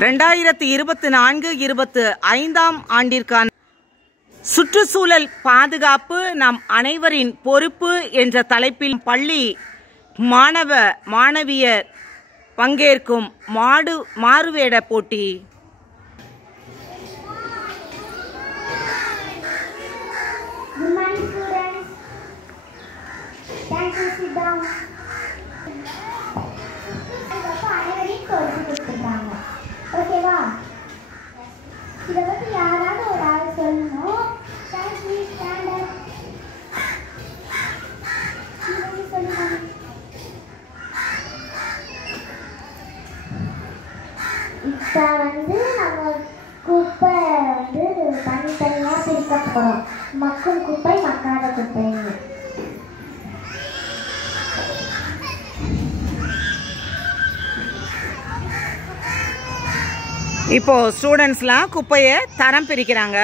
2024-25 ஆண்டிற்கான சுற்றுச்சூழல் பாதுகாப்பு நம் அனைவரின் பொறுப்பு என்ற தலைப்பில் பள்ளி மாணவ மாணவியர் பங்கேற்கும் மாறுவேட போட்டி. ஓகேவா? இதை பற்றி யாராவது ஒரு ஆள் சொல்லணும். இப்போ நம்ம குப்பை தனித்தனியாக பிரிக்க போகிறோம். மக்கும் குப்பை, மக்காத குப்பைன்னு. இப்போ ஸ்டூடெண்ட்ஸ்லாம் குப்பையை தரம் பிரிக்கிறாங்க.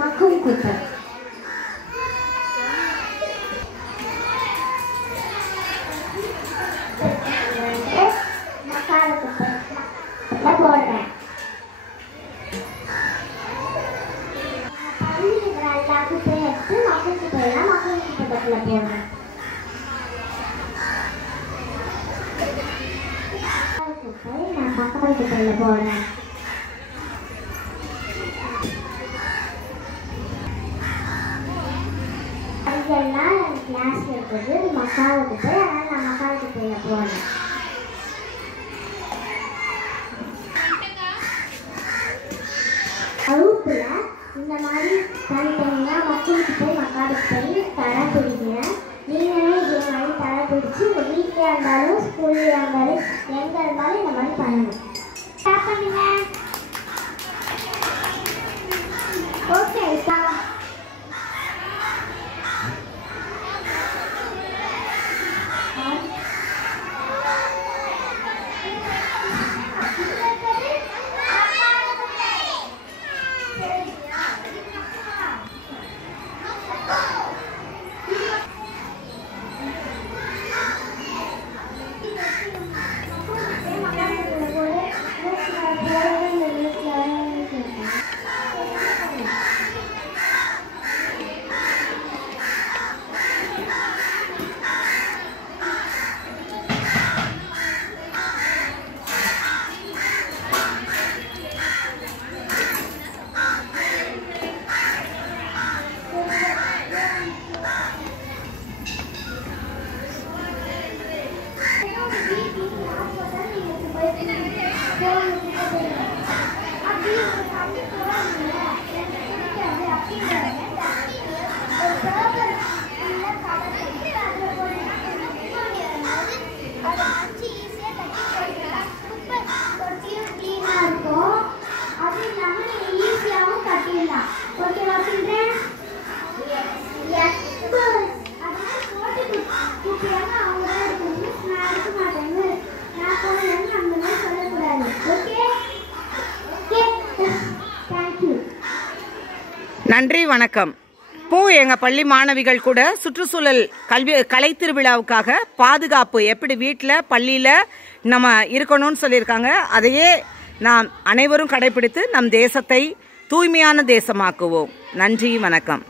மக்கும் குப்பை மக்காத குப்பை போடுறேன். எல்லா குப்பையும் எடுத்து மக்கும் குப்பையெல்லாம் மக்கும் குப்பை பட்டில் போடுறேன். குப்பை நான் மக்காத குப்பையில் போடுறேன். இதெல்லாம் கிளாஸ்ல இருக்குது மக்காத குப்பை, அதனால் நான் மக்காத குப்பையில் போடுறேன். வகுப்புல இந்த மாதிரி தனித்தனியாக மக்கும் குப்பை, மக்காத குப்பை தரம் பிடிக்கிறேன். நீங்களே இதே மாதிரி தரம் பிடிச்சி உங்கள் வீட்டிலே இருந்தாலும் ஸ்கூல்லேயே இருந்தாலும் எங்கே இருந்தாலும் இந்த மாதிரி பண்ணணும். ஸ்டார்ட் பண்ணுங்க. ஓகே நன்றி, வணக்கம். இப்போ எங்கள் பள்ளி மாணவிகள் கூட சுற்றுச்சூழல் கலை திருவிழாவுக்காக பாதுகாப்பு எப்படி வீட்டில் பள்ளியில் நம்ம இருக்கணும்னு சொல்லியிருக்காங்க. அதையே நாம் அனைவரும் கடைபிடித்து நம் தேசத்தை தூய்மையான தேசமாக்குவோம். நன்றி, வணக்கம்.